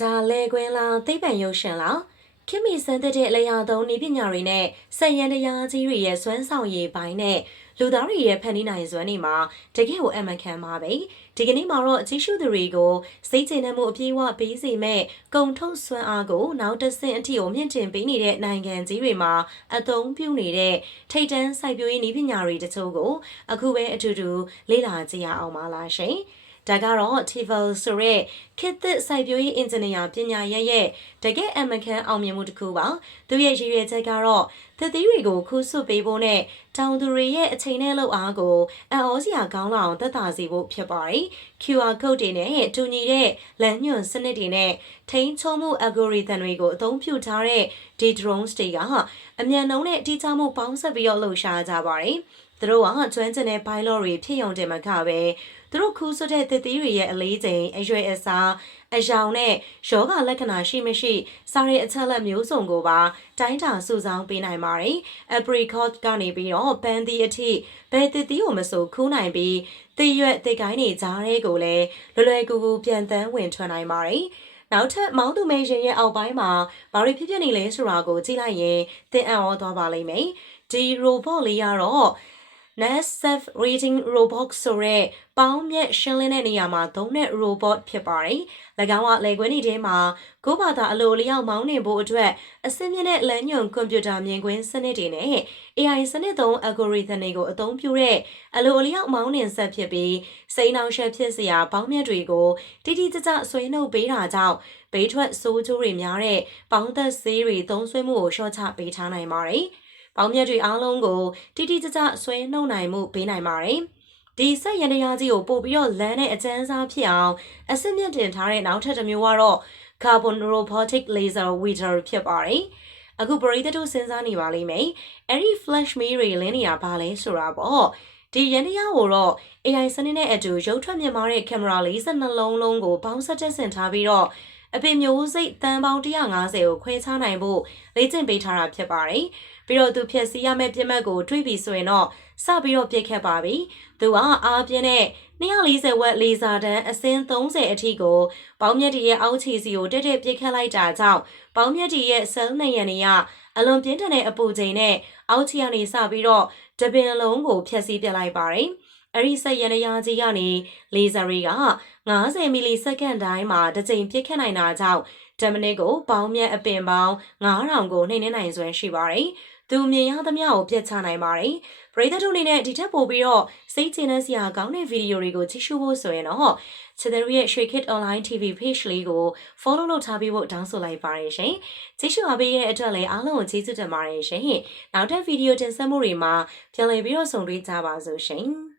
ဒါလဲကွင်းလားသိပ္ပံရုပ်ရှင်လားခင်မီစံတဲ့အလျာသုံးဤပညာတွေနဲ့ဆက်ရန်တရားကြီးတွေရဲ့စွမ်းဆောင်ရည်ပိုင်းနဲ့လူသားတွေရဲ့ဖန်တီးနိုင်စွမ်းတွေမှာတကယ့်ကိုအမှန်ခံပါပဲဒီကနေ့မှာတော့အကြီးရှုသူတွေကိုစိတ်ကျေနပ်မှုအပြည့်အဝပေးစေမဲ့ကုံထုတ်စွမ်းအားကိုနောက်တစ်ဆင့်အထိကိုမြင့်တင်ပေးနေတဲ့နိုင်ငံကြီးတွေမှာအသုံးပြုနေတဲ့ထိတ်တန်းစိုက်ပျိုးရေးဤပညာတွေတချို့ကိုအခုပဲအတူတူလေ့လာကြည့်ရအောင်ပါလားရှင်ဒါကတော့ TIFL ဆိုတဲ့ခေတ်သစ်စိုက်ပျိုးရေးအင်ဂျင်နီယာပညာရပ်ရဲ့တကယ့်အမှန်ကန်အောင်မြင်မှုတစ်ခုပါသူရဲ့ရည်ရွယ်ချက်ကတော့သစ်သီးတွေကိုခူးဆွတ်ပေးဖို့နဲ့တောင်သူတွေရဲ့အချိန်နဲ့လုပ်အားကိုအံ့ဩစရာကောင်းလောက်သက်သာစေဖို့ဖြစ်ပါတယ် QR code တွေနဲ့တူညီတဲ့လမ်းညွှန်စနစ်တွေနဲ့ထိန်းချုပ်မှု algorithm တွေကိုအသုံးပြုထားတဲ့ဒီ drones တွေကအမြန်နှုန်းနဲ့တိကျမှုပေါင်းစပ်ပြီးတော့လှုပ်ရှားကြပါတယ်သူတို့ကကျွမ်းကျင်တဲ့ pilot တွေဖြစ်ရုံတင်မကပဲသူတို့ခူးဆွတ်တဲ့သစ်သီးတွေရဲ့အလေးချိန်အရွယ်အစားအယောင်နဲ့ယောဂလက္ခဏာရှိမရှိစားတဲ့အချက်လက်မျိုးစုံကိုပါတိုင်းတာစုဆောင်းပေးနိုင်ပါတယ် apricot ကနေပြီးတော့ပန်းသီးအထိဘယ်သစ်သီးကိုမဆိုခူးနိုင်ပြီးသစ်ရွက်သစ်ကိုင်းတွေကြားထဲကိုလည်းလွယ်ကူကူပြန်တန်းဝင်ထွက်နိုင်ပါတယ်နောက်ထပ်မောင်းသူမဲရင်ရဲ့အောက်ပိုင်းမှာဘာတွေဖြစ်ဖြစ်နေလဲဆိုတာကိုကြည့်လိုက်ရင်သင်အံ့ဩသွားပါလိမ့်မယ်ဒီ robot လေးကတော့ NASF Reading Robot ဆိုတဲ့ပေါင်းမြက်ရှင်းလင်းတဲ့နေရာမှာသုံးတဲ့ robot ဖြစ်ပါတယ်။၎င်းကလေကွင်းထဲမှာကိုယ့်ဘာသာအလိုလျောက်မောင်းနေဖို့အတွက်အဆင့်မြင့်တဲ့လမ်းညွှန်ကွန်ပျူတာမြင်ကွင်းစနစ်တွေနဲ့ AI စနစ်သုံး algorithm တွေကိုအသုံးပြုတဲ့အလိုလျောက်မောင်းနှင်ဆက်ဖြစ်ပြီးစိတ်နှောင့်ယှက်ဖြစ်စရာပေါင်းမြက်တွေကိုတိတိကျကျဆွဲနှုတ်ပေးတာကြောင့်ဘေးထွက်ဆိုးကျိုးတွေများတဲ့ပေါင်းသက်ဆေးတွေသုံးစွဲမှုကိုလျှော့ချပေးထားနိုင်ပါတယ်။ပေါင်းမြတ်တွေအားလုံးကိုတိတိကျကျဆွဲနှုတ်နိုင်မှုပေးနိုင်ပါတယ်။ဒီစက်ရန်တရားကြီးကိုပို့ပြီးတော့လမ်းနဲ့အကျန်းစားဖြစ်အောင်အစစ်မြင့်တင်ထားတဲ့နောက်ထပ်တစ်မျိုးကတော့ Carbon Robotic Laser Weeder ဖြစ်ပါတယ်။အခုပရိသတ်တို့စဉ်းစားနေပါလိမ့်မယ်။အဲ့ဒီ flash မီးတွေလင်းနေတာဘာလဲဆိုတာပေါ့။ဒီရန်တရားကိုတော့ AI စနစ်နဲ့အတူရုပ်ထွက်မြင်မာတဲ့ကင်မရာ42လုံးကိုပေါင်းစပ်တက်ဆင်ထားပြီးတော့အပင်မျိုးစိတ်တန်ပေါင်း150ကိုခွဲခြားနိုင်ဖို့လေ့ကျင့်ပေးထားတာဖြစ်ပါတယ်။ပြီးတော့သူဖြည့်ဆည်းရမယ့်ပြစ်မှတ်ကိုတွေးပြီးဆိုရင်တော့စပြီးတော့ပြစ်ခတ်ပါပြီ။သူကအားပြင်းတဲ့240ဝက်လေဆာတန်းအစင်း30အထိကိုပေါင်းမြတ်တီရဲ့အောက်ခြေစီကိုတက်တက်ပြစ်ခတ်လိုက်တာကြောင့်ပေါင်းမြတ်တီရဲ့ cell နှစ်ရံတွေကအလွန်ပြင်းထန်တဲ့အပူချိန်နဲ့အောက်ခြေကနေစပြီးတော့တပင်လုံးကိုဖျက်ဆီးပြလိုက်ပါတယ်။အဲ့ဒီစက်ရန်ရာကြီးကနေလေဆာတွေက90မီလီစက္ကန့်တိုင်းမှာတစ်ကြိမ်ပြစ်ခတ်နိုင်တာကြောင့်10မိနစ်ကိုပေါင်းမြတ်အပင်ပေါင်း9000ကိုနှိမ့်နှင်းနိုင်စွမ်းရှိပါတယ်။သူမြင်ရသမျှကိုပြတ်ချနိုင်ပါတယ်။ပရိသတ်တို့အနေနဲ့ဒီထက်ပိုပြီးတော့စိတ်ကျေနပ်စရာကောင်းတဲ့ဗီဒီယိုတွေကိုကြည့်ရှုဖို့ဆိုရင်တော့ချစ်တဲ့ရဲ့ Shake It Online TV page လေးကို follow လုပ်ထားပြီးဖို့တောင်းဆိုလိုက်ပါရရှင်။ကြည့်ရှုအားပေးတဲ့အတွက်လည်းအားလုံးကိုကျေးဇူးတင်ပါတယ်ရှင်။နောက်ထပ်ဗီဒီယိုတင်ဆက်မှုတွေမှာပြန်လည်ပြီးတော့ဆုံတွေ့ကြပါစို့ရှင်။